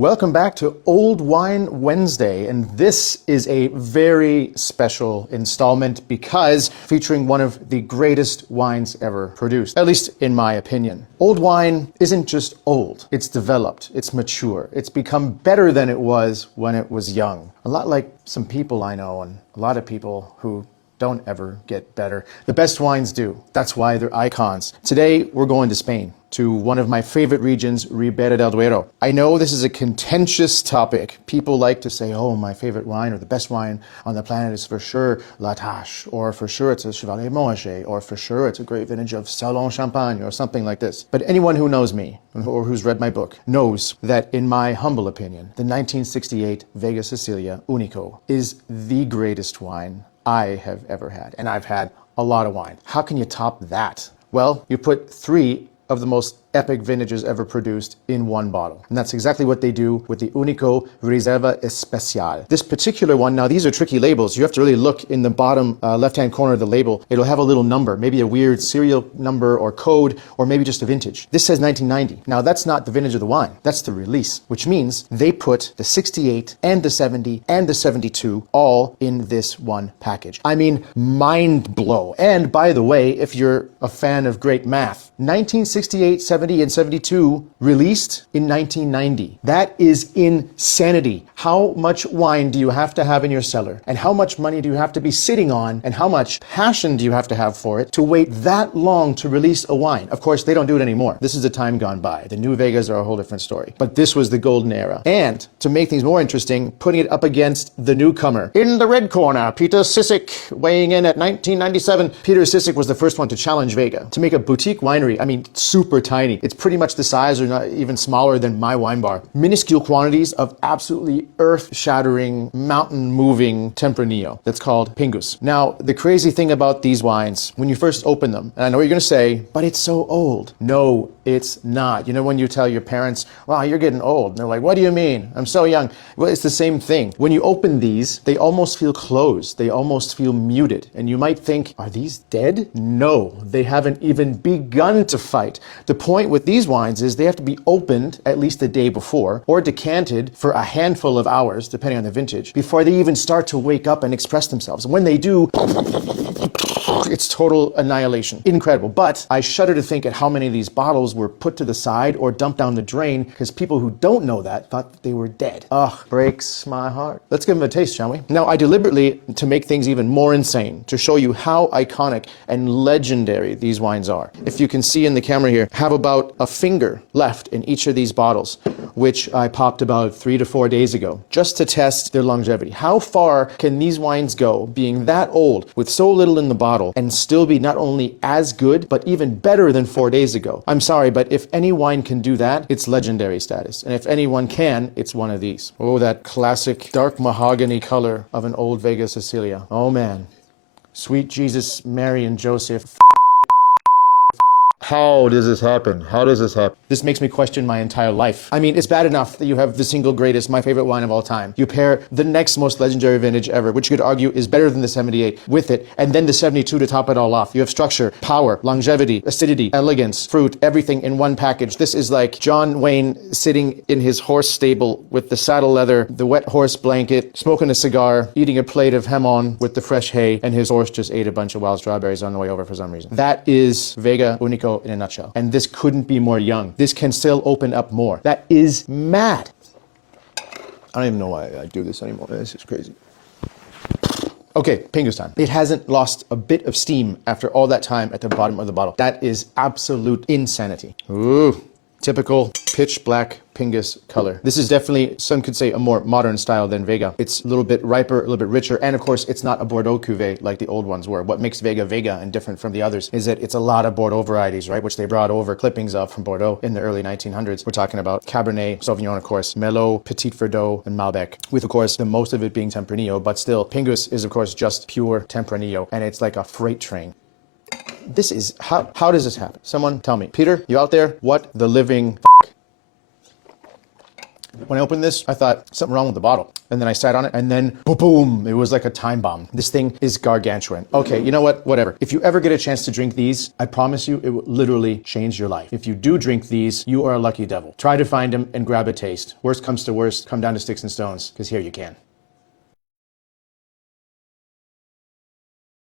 Welcome back to Old Wine Wednesday, and this is a very special installment because featuring one of the greatest wines ever produced, at least in my opinion. Old wine isn't just old, it's developed, it's mature, it's become better than it was when it was young. A lot like some people I know and a lot of people who don't ever get better. The best wines do. That's why they're icons. Today, we're going to Spain, to one of my favorite regions, Ribera del Duero. I know this is a contentious topic. People like to say, oh, my favorite wine or the best wine on the planet is for sure La Tâche, or for sure it's a Chevalier Montrachet, or for sure it's a great vintage of Salon Champagne, or something like this. But anyone who knows me, or who's read my book, knows that in my humble opinion, the 1968 Vega Sicilia Unico is the greatest wine I have ever had. And I've had a lot of wine. How can you top that? Well, you put 3 of the most epic vintages ever produced in one bottle. And that's exactly what they do with the Unico Reserva Especial. This particular one, now these are tricky labels. You have to really look in the bottom left-hand corner of the label. It'll have a little number, maybe a weird serial number or code, or maybe just a vintage. This says 1990. Now that's not the vintage of the wine, that's the release, which means they put the 68 and the 70 and the 72 all in this one package. I mean, mind blow. And by the way, if you're a fan of great math, 1968, 70, and 72 released in 1990. That is insanity. How much wine do you have to have in your cellar? And how much money do you have to be sitting on? And how much passion do you have to have for it to wait that long to release a wine? Of course, they don't do it anymore. This is the time gone by. The new Vegas are a whole different story. But this was the golden era. And to make things more interesting, putting it up against the newcomer. In the red corner, Peter Sisseck, weighing in at 1997. Peter Sisseck was the first one to challenge Vega to make a boutique winery. I mean, super tiny. It's pretty much the size or not even smaller than my wine bar. Minuscule quantities of absolutely earth-shattering, mountain-moving Tempranillo that's called Pingus. Now, the crazy thing about these wines, when you first open them, and I know what you're gonna say, but it's so old. No, it's not. You know when you tell your parents, wow, you're getting old. And they're like, what do you mean? I'm so young. Well, it's the same thing. When you open these, they almost feel closed. They almost feel muted. And you might think, are these dead? No, they haven't even begun to fight. The point with these wines is they have to be opened at least the day before or decanted for a handful of hours, depending on the vintage, before they even start to wake up and express themselves. And when they do, it's total annihilation. Incredible. But I shudder to think at how many of these bottles were put to the side or dumped down the drain because people who don't know that thought that they were dead. Ugh, breaks my heart. Let's give them a taste, shall we? Now, I deliberately, to make things even more insane, to show you how iconic and legendary these wines are. If you can see in the camera here, have about a finger left in each of these bottles, which I popped about 3 to 4 days ago, just to test their longevity. How far can these wines go, being that old, with so little in the bottle, and still be not only as good, but even better than 4 days ago? I'm sorry, but if any wine can do that, it's legendary status. And if anyone can, it's one of these. Oh, that classic dark mahogany color of an old Vega Sicilia. Oh man. Sweet Jesus, Mary, and Joseph. How does this happen? How does this happen? This makes me question my entire life. I mean, it's bad enough that you have the single greatest, my favorite wine of all time. You pair the next most legendary vintage ever, which you could argue is better than the 78 with it, and then the 72 to top it all off. You have structure, power, longevity, acidity, elegance, fruit, everything in one package. This is like John Wayne sitting in his horse stable with the saddle leather, the wet horse blanket, smoking a cigar, eating a plate of Hamon with the fresh hay, and his horse just ate a bunch of wild strawberries on the way over for some reason. That is Vega Unico in a nutshell. And this couldn't be more young. This can still open up more. That is mad. I don't even know why I do this anymore. This is crazy. Okay, Pingus time. It hasn't lost a bit of steam after all that time at the bottom of the bottle. That is absolute insanity. Ooh, typical pitch black Pingus color. This is definitely, some could say, a more modern style than Vega. It's a little bit riper, a little bit richer, and of course, it's not a Bordeaux cuvee like the old ones were. What makes Vega Vega and different from the others is that it's a lot of Bordeaux varieties, right, which they brought over clippings of from Bordeaux in the early 1900s. We're talking about Cabernet, Sauvignon, of course, Merlot, Petit Verdot, and Malbec, with, of course, the most of it being Tempranillo, but still, Pingus is, of course, just pure Tempranillo, and it's like a freight train. This is, how does this happen? Someone tell me. Peter, you out there? What the living When I opened this, I thought something wrong with the bottle. And then I sat on it and then boom, it was like a time bomb. This thing is gargantuan. Okay, you know what? Whatever. If you ever get a chance to drink these, I promise you it will literally change your life. If you do drink these, you are a lucky devil. Try to find them and grab a taste. Worst comes to worst, come down to Sticks and Stones, because here you can.